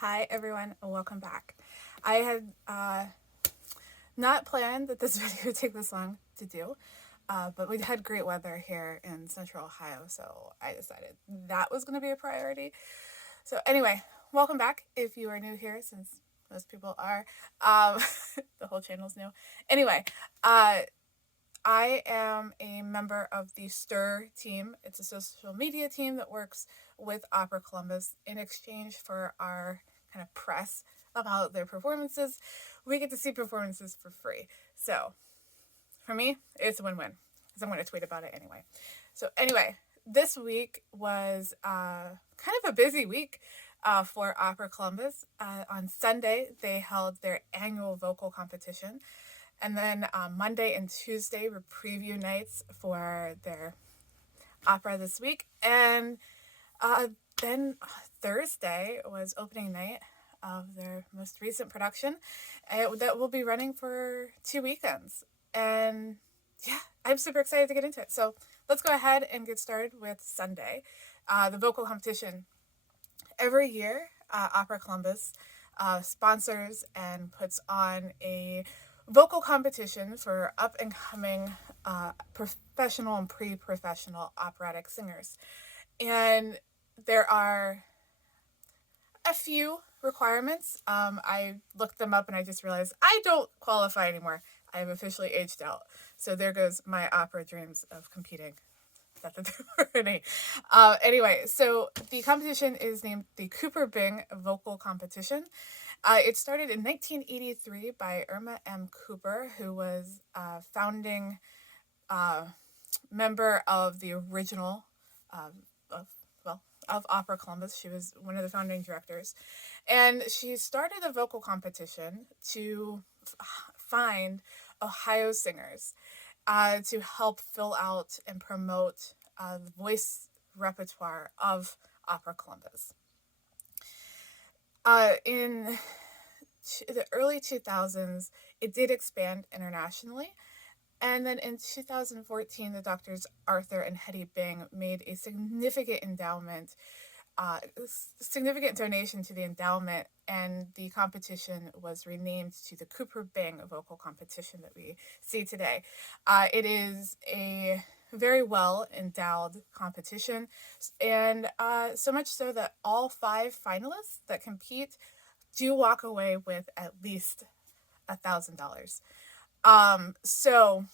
Hi everyone, welcome back. I had not planned that this video would take this long to do, but we had great weather here in Central Ohio, so I decided that was going to be a priority. So anyway, welcome back if you are new here, since most people are. The whole channel's new. Anyway, I am a member of the STIR team. It's a social media team that works with Opera Columbus. In exchange for our kind of press about their performances, we get to see performances for free. So for me, it's a win-win because I'm going to tweet about it anyway. So anyway, this week was kind of a busy week for Opera Columbus. On Sunday, they held their annual vocal competition. And then Monday and Tuesday were preview nights for their opera this week. And then Thursday was opening night of their most recent production that will be running for 2 weekends. And yeah, I'm super excited to get into it. So let's go ahead and get started with Sunday. The vocal competition. Every year, Opera Columbus sponsors and puts on a vocal competition for up and coming professional and pre-professional operatic singers. And there are a few requirements. I looked them up and I just realized I don't qualify anymore. I have officially aged out. So there goes my opera dreams of competing. Not that there were any. Anyway, so the competition is named the Cooper Bing Vocal Competition. It started in 1983 by Irma M. Cooper, who was a founding member of the original of Opera Columbus. She was one of the founding directors. And she started a vocal competition to find Ohio singers to help fill out and promote the voice repertoire of Opera Columbus. In the early 2000s, it did expand internationally. And then in 2014, the doctors Arthur and Hetty Bing made a significant donation to the endowment, and the competition was renamed to the Cooper Bing Vocal Competition that we see today. It is a very well endowed competition, and so much so that all 5 finalists that compete do walk away with at least $1,000. So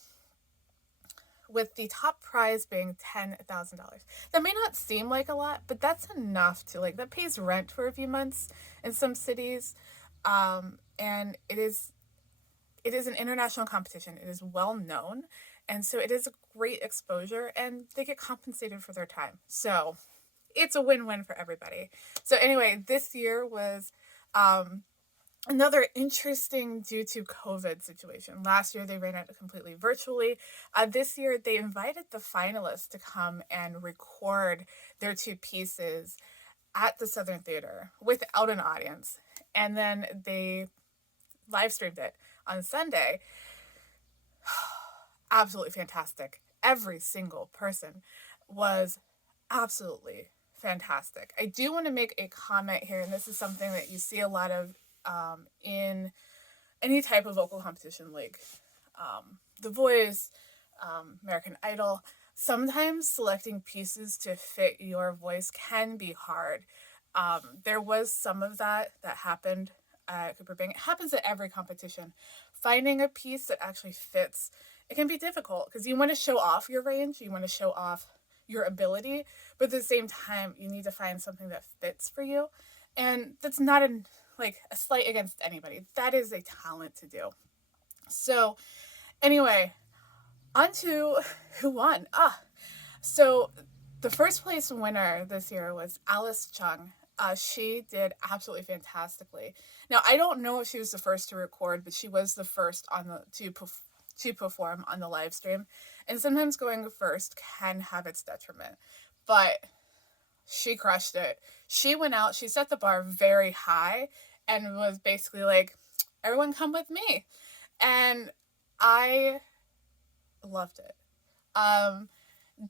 with the top prize being $10,000. That may not seem like a lot, but that's enough that pays rent for a few months in some cities. And it is an international competition. It is well known. And so it is a great exposure, and they get compensated for their time. So it's a win-win for everybody. So anyway, this year was another interesting due to COVID situation. Last year, they ran it completely virtually. This year, they invited the finalists to come and record their 2 pieces at the Southern Theater without an audience. And then they live streamed it on Sunday. Absolutely fantastic. Every single person was absolutely fantastic. I do want to make a comment here, and this is something that you see a lot of in any type of vocal competition, like The Voice, American Idol. Sometimes selecting pieces to fit your voice can be hard. There was some of that happened at Cooper Bing. It happens at every competition. Finding a piece that actually fits, it can be difficult because you want to show off your range, you want to show off your ability, but at the same time, you need to find something that fits for you. And that's not a slight against anybody. That is a talent to do. So anyway, on to who won. So the first place winner this year was Alice Chung. She did absolutely fantastically. Now, I don't know if she was the first to record, but she was the first to perform on the live stream. And sometimes going first can have its detriment. But she crushed it. She went out, she set the bar very high and was basically like, everyone come with me. And I loved it.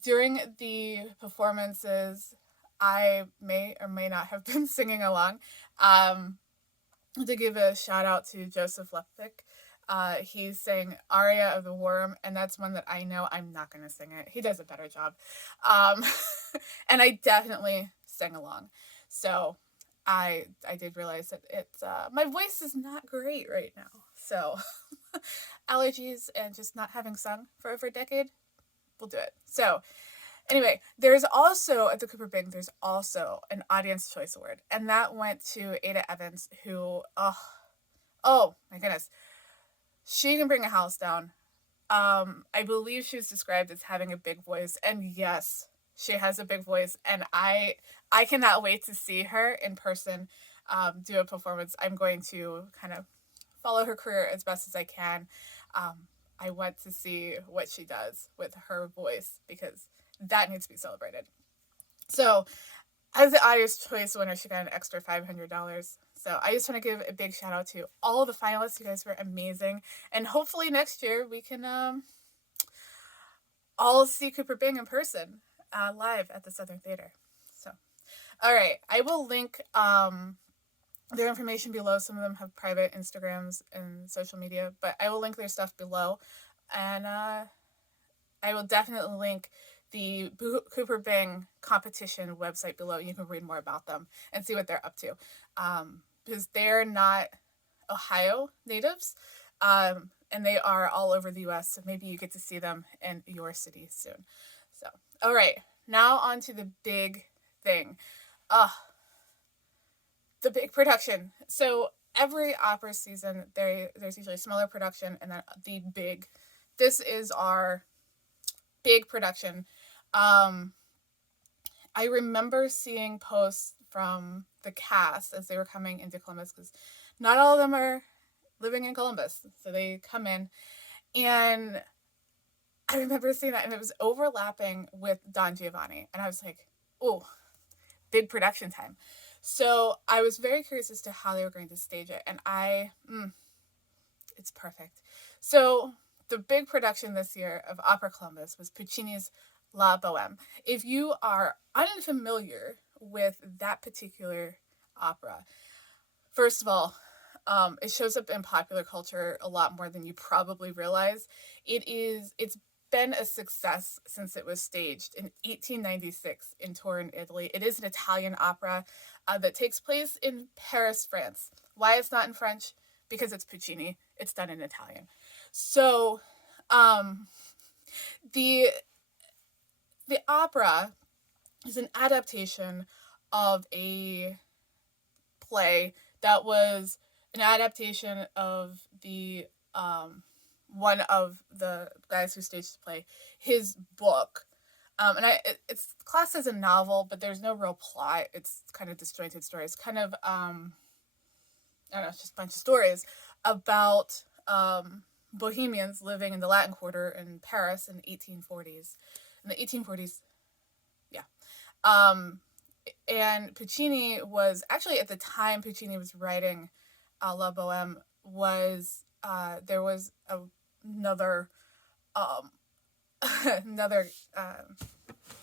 During the performances, I may or may not have been singing along. To give a shout out to Joseph Lepik. He's saying Aria of the Worm, and that's one that I know I'm not going to sing it. He does a better job. Um, and I definitely sang along. So I did realize that it's my voice is not great right now. So allergies and just not having sung for over a decade will do it. So anyway, there's also at the Cooper Bing, there's also an Audience Choice Award, and that went to Ada Evans, who oh my goodness, she can bring a house down. I believe she was described as having a big voice, and yes, she has a big voice, and I cannot wait to see her in person, do a performance. I'm going to kind of follow her career as best as I can. I want to see what she does with her voice because that needs to be celebrated. So, as the Audience Choice winner, she got an extra $500. So I just want to give a big shout out to all the finalists. You guys were amazing, and hopefully next year we can all see Cooper Bing in person, live at the Southern Theater. So, all right, I will link their information below. Some of them have private Instagrams and social media, but I will link their stuff below, and I will definitely link the Cooper Bing competition website below. You can read more about them and see what they're up to, because they're not Ohio natives, and they are all over the U.S. So maybe you get to see them in your city soon. So, all right, now on to the big thing. The big production. So every opera season, there's usually a smaller production and then the big. This is our big production. I remember seeing posts from the cast as they were coming into Columbus, because not all of them are living in Columbus. So they come in, and I remember seeing that, and it was overlapping with Don Giovanni. And I was like, oh, big production time. So I was very curious as to how they were going to stage it. And it's perfect. So the big production this year of Opera Columbus was Puccini's La Boheme. If you are unfamiliar with that particular opera, first of all, it shows up in popular culture a lot more than you probably realize. It's been a success since it was staged in 1896 in Turin, Italy. It is an Italian opera that takes place in Paris, France. Why it's not in French? Because it's Puccini. It's done in Italian. So, the opera is an adaptation of a play that was an adaptation of the one of the guys who staged the play, his book. It's classed as a novel, but there's no real plot. It's kind of disjointed stories. Kind of, I don't know, it's just a bunch of stories about Bohemians living in the Latin Quarter in Paris in the 1840s. In the 1840s, yeah. And Puccini was, actually at the time Puccini was writing La Boheme, there was another another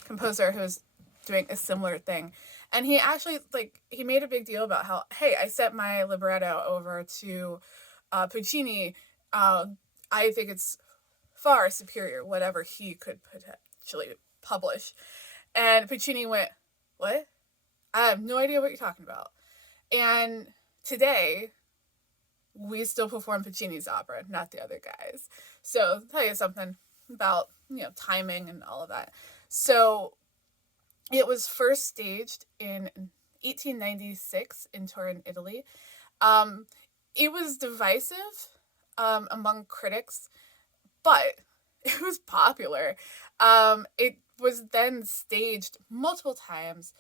composer who was doing a similar thing, and he actually he made a big deal about how, hey, I sent my libretto over to Puccini. I think it's far superior whatever he could potentially publish. And Puccini went, what? I have no idea what you're talking about. And today we still perform Puccini's opera, not the other guys. So I'll tell you something about, timing and all of that. So it was first staged in 1896 in Turin, Italy. It was divisive among critics, but it was popular. It was then staged multiple times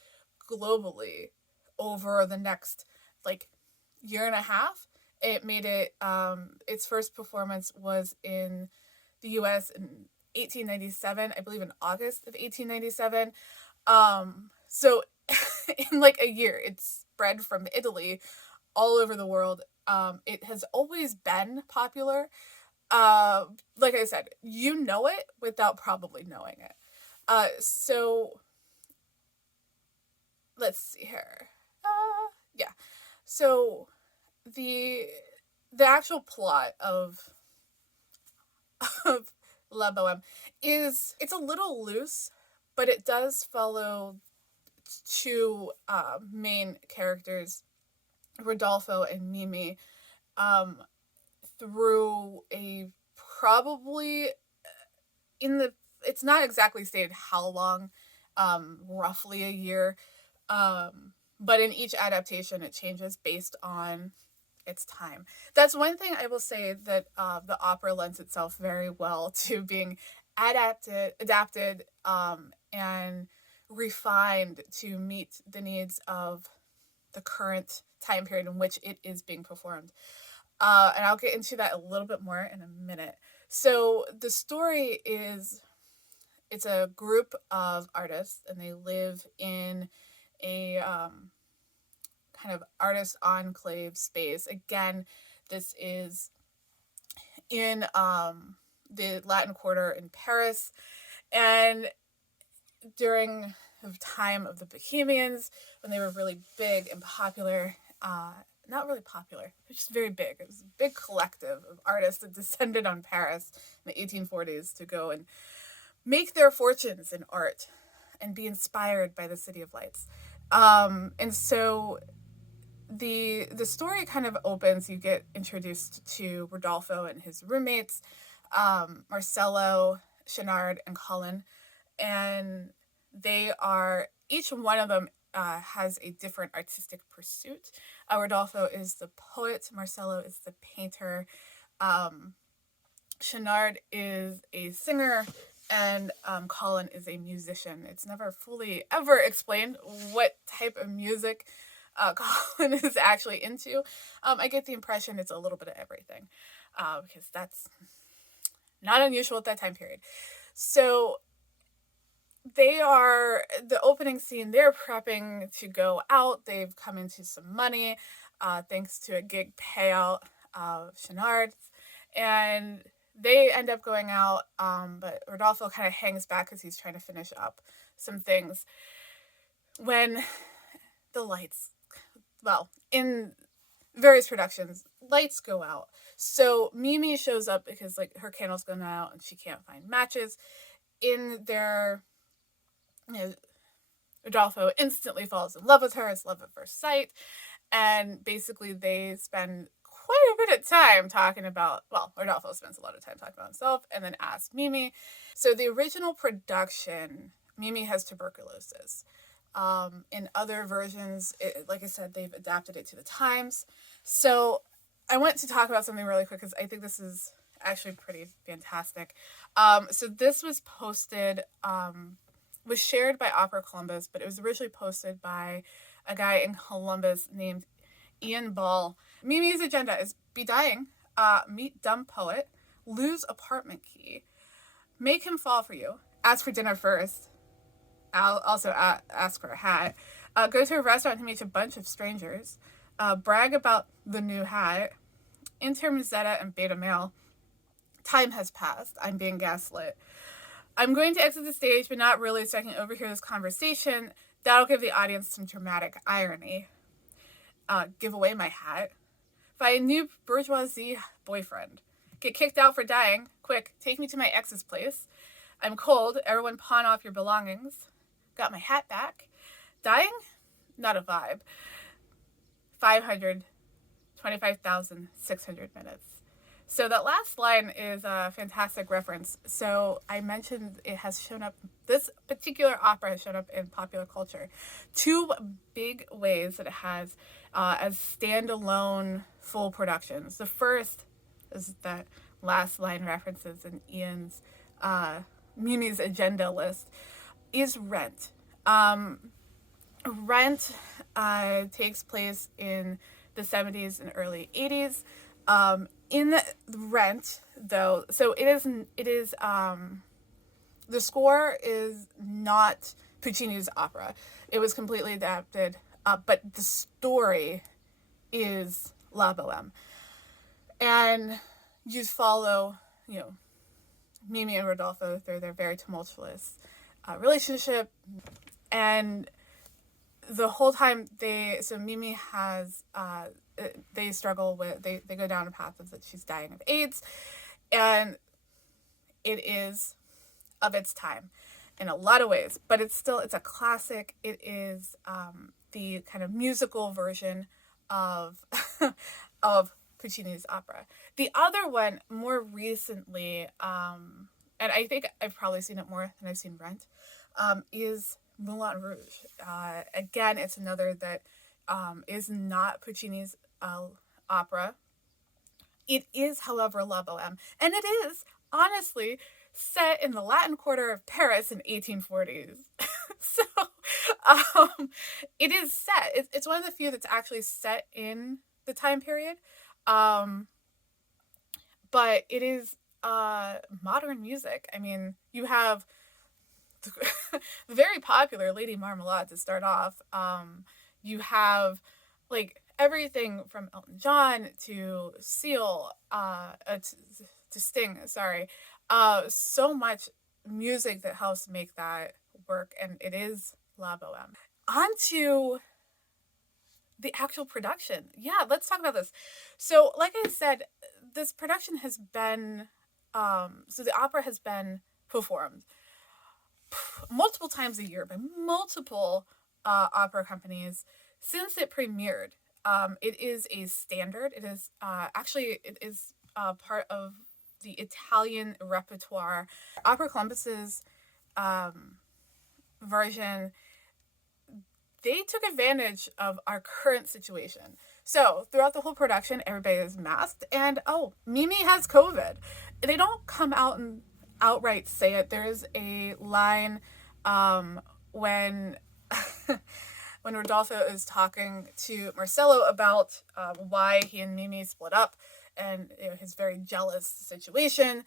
globally over the next year and a half. It made it, its first performance was in the US in 1897, I believe in August of 1897. So in a year, it spread from Italy all over the world. It has always been popular. Like I said, you know it without probably knowing it. So let's see here. Yeah. So the the actual plot of La Boheme is, it's a little loose, but it does follow two main characters, Rodolfo and Mimi, um, through a probably in the it's not exactly stated how long, roughly a year, but in each adaptation it changes based on its time. That's one thing I will say, that the opera lends itself very well to being adapted, and refined to meet the needs of the current time period in which it is being performed. And I'll get into that a little bit more in a minute. So the story is, it's a group of artists, and they live in a kind of artist enclave space. Again, this is in the Latin Quarter in Paris, and during the time of the Bohemians, when they were really big and popular. Not really popular, but just very big. It was a big collective of artists that descended on Paris in the 1840s to go and make their fortunes in art and be inspired by the City of Lights. And so the story kind of opens. You get introduced to Rodolfo and his roommates, Marcello, Chenard, and Colin, and they are, each one of them has a different artistic pursuit. Rodolfo is the poet, Marcello is the painter, Chenard is a singer, and Colin is a musician. It's never fully ever explained what type of music Colin is actually into. I get the impression it's a little bit of everything, because that's not unusual at that time period. So they are, the opening scene, they're prepping to go out. They've come into some money, thanks to a gig payout of Chenard's, and they end up going out, but Rodolfo kind of hangs back because he's trying to finish up some things when the lights, well, in various productions, lights go out. So Mimi shows up because, like, her candle's going out and she can't find matches. In their, Rodolfo instantly falls in love with her. It's love at first sight. And basically they spend quite a bit of time talking about, well, Rodolfo spends a lot of time talking about himself and then asks Mimi. So the original production, Mimi has tuberculosis. In other versions, like I said, they've adapted it to the times. So I want to talk about something really quick because I think this is actually pretty fantastic. So this was posted, was shared by Opera Columbus, but it was originally posted by a guy in Columbus named Ian Ball. Mimi's agenda is be dying, meet dumb poet, lose apartment key, make him fall for you, ask for dinner first, I'll also ask for a hat, go to a restaurant to meet a bunch of strangers, brag about the new hat, intermezeta and beta male, time has passed, I'm being gaslit. I'm going to exit the stage, but not really, so I can overhear this conversation. That'll give the audience some dramatic irony. Give away my hat. Find a new bourgeoisie boyfriend. Get kicked out for dying. Quick, take me to my ex's place. I'm cold. Everyone pawn off your belongings. Got my hat back. Dying? Not a vibe. 525,600 minutes. So that last line is a fantastic reference. So I mentioned it has shown up, this particular opera has shown up in popular culture. Two big ways that it has as standalone full productions. The first is that last line references in Ian's, Mimi's agenda list, is Rent. Rent takes place in the 70s and early 80s. In Rent, though, so it is the score is not Puccini's opera. It was completely adapted, but the story is La Boheme. And you follow, Mimi and Rodolfo through their very tumultuous relationship. And the whole time Mimi has, they struggle with, they go down a path of that she's dying of AIDS, and it is of its time in a lot of ways, but it's a classic. It is the kind of musical version of of Puccini's opera. The other one more recently, and I think I've probably seen it more than I've seen Rent, is Moulin Rouge. Again, it's another that is not Puccini's opera. It is, however, La Boheme, and it is honestly set in the Latin Quarter of Paris in 1840s. So it is set. It's one of the few that's actually set in the time period, but it is modern music. I mean, you have the very popular Lady Marmalade to start off. You have like everything from Elton John to Seal, to Sting. Sorry, so much music that helps make that work, and it is La Boheme. On to the actual production. Yeah, let's talk about this. So, like I said, this production has been, so the opera has been performed multiple times a year by multiple opera companies since it premiered. It is a standard. It is part of the Italian repertoire. Opera Columbus's version, they took advantage of our current situation. So throughout the whole production, everybody is masked, and Mimi has COVID. They don't come out and outright say it. There's a line when when Rodolfo is talking to Marcello about why he and Mimi split up, and his very jealous situation.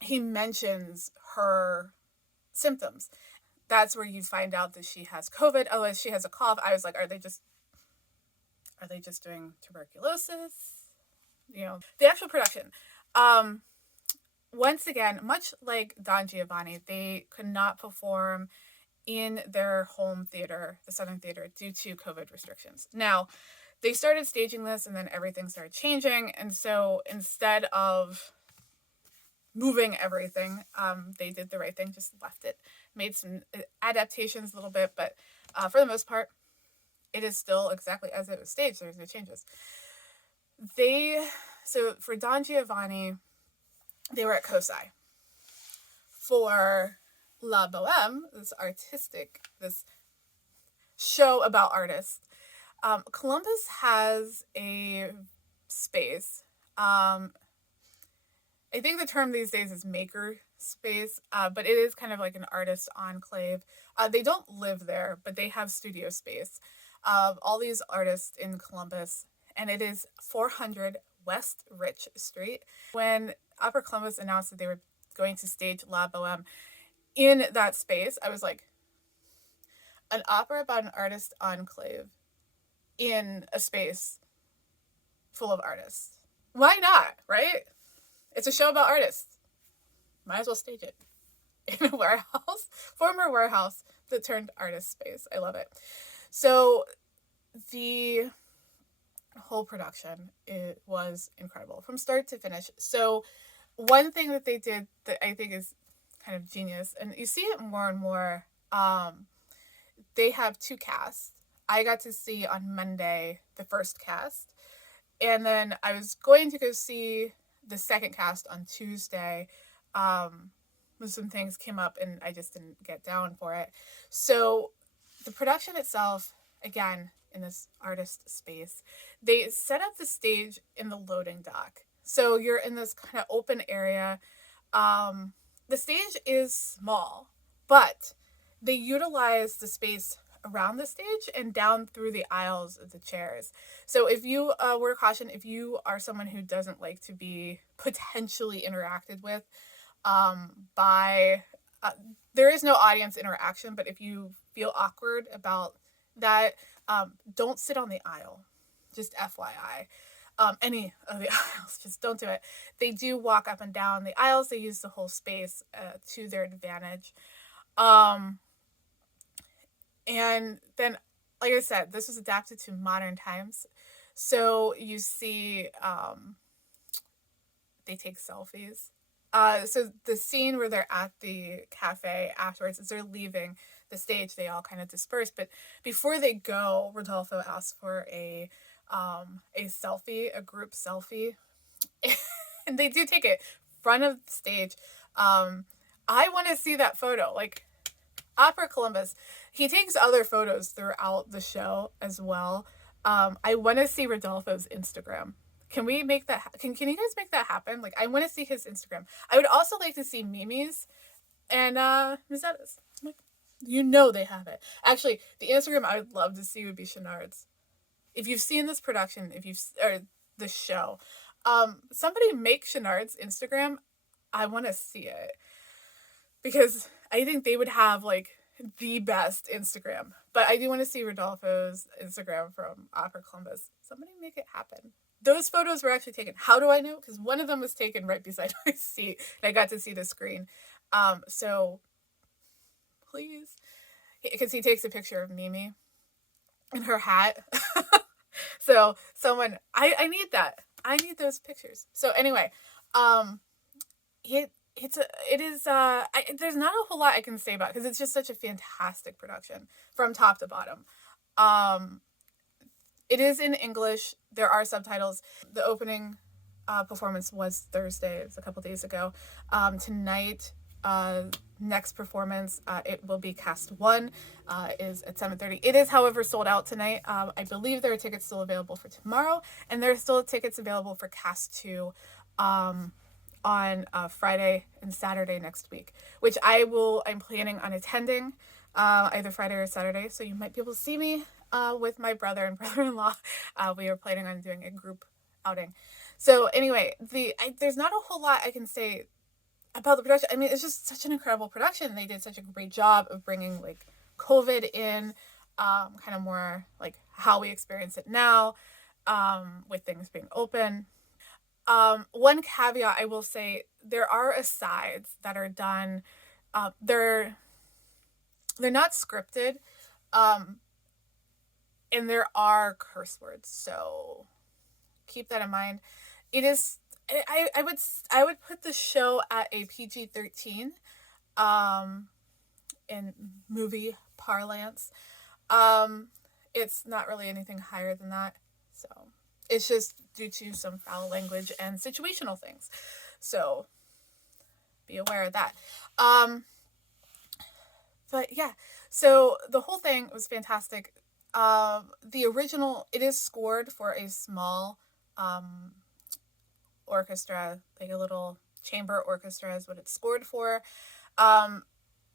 He mentions her symptoms. That's where you find out that she has COVID. Oh, she has a cough. I was like, are they just doing tuberculosis? The actual production. Once again, much like Don Giovanni, they could not perform in their home theater, the Southern Theater, due to COVID restrictions. Now, they started staging this, and then everything started changing, and so instead of moving everything, they did the right thing, just left it, made some adaptations a little bit, but for the most part, it is still exactly as it was staged. There's no changes. So for Don Giovanni, they were at COSI. For La Boheme, this show about artists, Columbus has a space. I think the term these days is maker space, but it is kind of like an artist enclave. They don't live there, but they have studio space. All these artists in Columbus, and it is 400 West Rich Street. When Opera Columbus announced that they were going to stage La Boheme in that space, I was like, an opera about an artist enclave in a space full of artists. Why not, right? It's a show about artists. Might as well stage it in a warehouse, former warehouse that turned artist space. I love it. So the whole production, it was incredible from start to finish. So one thing that they did that I think is kind of genius, and you see it more and more, they have two casts. I got to see on Monday the first cast, and then I was going to go see the second cast on Tuesday. Some things came up and I just didn't get down for it. So the production itself, again, in this artist space, they set up the stage in the loading dock. So you're in this kind of open area. The stage is small, but they utilize the space around the stage and down through the aisles of the chairs. So if you were cautioned, if you are someone who doesn't like to be potentially interacted with there is no audience interaction, but if you feel awkward about that, don't sit on the aisle. Just FYI. Any of the aisles, just don't do it. They do walk up and down the aisles. They use the whole space to their advantage. And then, like I said, this was adapted to modern times. So you see, they take selfies. So the scene where they're at the cafe afterwards, as they're leaving the stage, they all kind of disperse. But before they go, Rodolfo asks for a selfie, a group selfie, and they do take it front of the stage. I want to see that photo. Like, Opera Columbus, he takes other photos throughout the show as well. I want to see Rodolfo's Instagram. Can we make that? Can you guys make that happen? Like, I want to see his Instagram. I would also like to see Mimi's and Mizetta's. Like, you know they have it. Actually, the Instagram I would love to see would be Chenard's. If you've seen this production, or the show, somebody make Chenard's Instagram. I want to see it because I think they would have like the best Instagram. But I do want to see Rodolfo's Instagram from Opera Columbus. Somebody make it happen. Those photos were actually taken. How do I know? Because one of them was taken right beside my seat, and I got to see the screen. So please, because he takes a picture of Mimi in her hat. So someone, I need that. I need those pictures. So anyway, there's not a whole lot I can say about it because it's just such a fantastic production from top to bottom. It is in English. There are subtitles. The opening performance was Thursday. It was a couple days ago. Tonight, next performance, it will be Cast 1, is at 7:30. It is, however, sold out tonight. I believe there are tickets still available for tomorrow, and there are still tickets available for Cast 2 on Friday and Saturday next week, which I'm planning on attending either Friday or Saturday, so you might be able to see me with my brother and brother-in-law. We are planning on doing a group outing. So anyway, there's not a whole lot I can say about the production. I mean, it's just such an incredible production. They did such a great job of bringing like COVID in, kind of more like how we experience it now, with things being open. One caveat I will say, there are asides that are done. They're not scripted, and there are curse words, so keep that in mind. It is. I would put the show at a PG-13, in movie parlance. It's not really anything higher than that, so it's just due to some foul language and situational things. So be aware of that. But yeah, so the whole thing was fantastic. The original, it is scored for a small orchestra, like a little chamber orchestra is what it's scored for.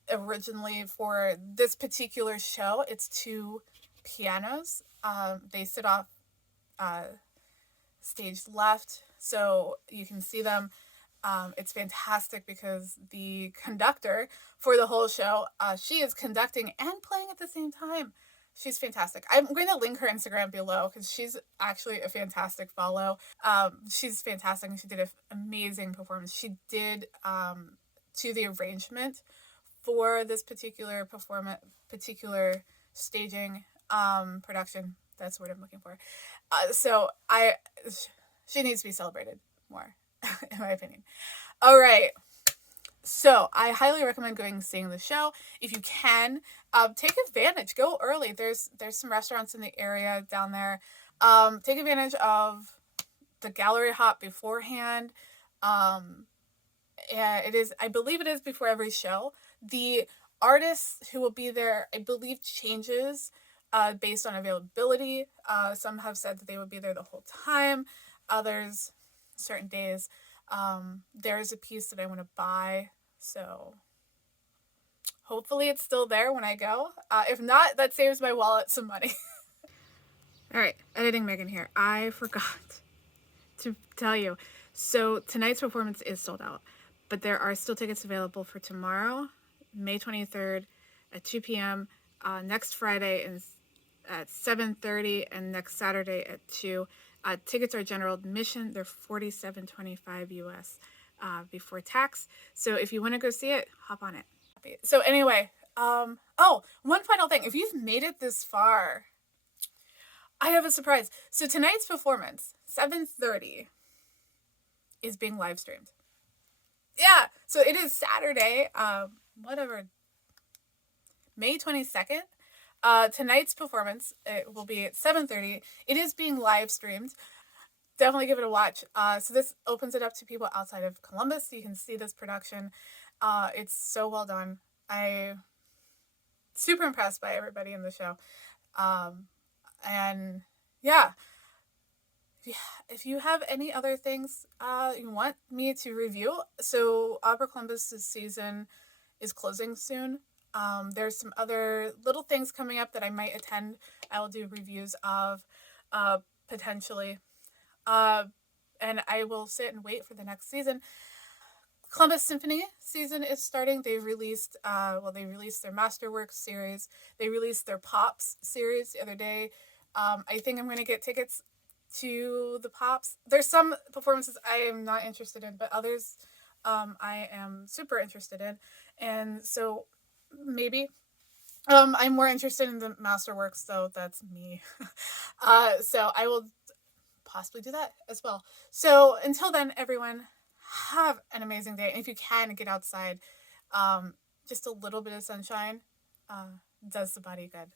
Originally for this particular show, it's 2 pianos. They sit off stage left, so you can see them. It's fantastic because the conductor for the whole show, she is conducting and playing at the same time. She's fantastic. I'm going to link her Instagram below because she's actually a fantastic follow. She's fantastic and she did an amazing performance. She did to the arrangement for this particular particular staging, production. That's the word I'm looking for. So she needs to be celebrated more, in my opinion. All right. So I highly recommend going and seeing the show. If you can, take advantage. Go early. There's some restaurants in the area down there. Take advantage of the gallery hop beforehand. Yeah, it is. I believe it is before every show. The artists who will be there, I believe, changes based on availability. Some have said that they will be there the whole time. Others, certain days. There's a piece that I want to buy, so hopefully it's still there when I go. If not, that saves my wallet some money. All right, editing Megan here. I forgot to tell you. So tonight's performance is sold out, but there are still tickets available for tomorrow, May 23rd at 2 p.m., next Friday at 7:30, and next Saturday at 2. Tickets are general admission. They're $47.25 US before tax. So if you want to go see it, hop on it. So anyway, Oh, one final thing. If you've made it this far, I have a surprise. So tonight's performance, 7:30, is being live streamed. Yeah, so it is Saturday, whatever, May 22nd. Tonight's performance, it will be at 7:30. It is being live streamed. Definitely give it a watch. So this opens it up to people outside of Columbus, so you can see this production. It's so well done. I super impressed by everybody in the show. And yeah, if you have any other things you want me to review, so Opera Columbus' season is closing soon. There's some other little things coming up that I might attend. I will do reviews of potentially. And I will sit and wait for the next season. Columbus Symphony season is starting. They released their Masterworks series. They released their Pops series the other day. I think I'm going to get tickets to the Pops. There's some performances I am not interested in, but others I am super interested in. And so maybe I'm more interested in the Masterworks, so that's me. So I will possibly do that as well. So until then, everyone, have an amazing day. And if you can, get outside. Just a little bit of sunshine does the body good.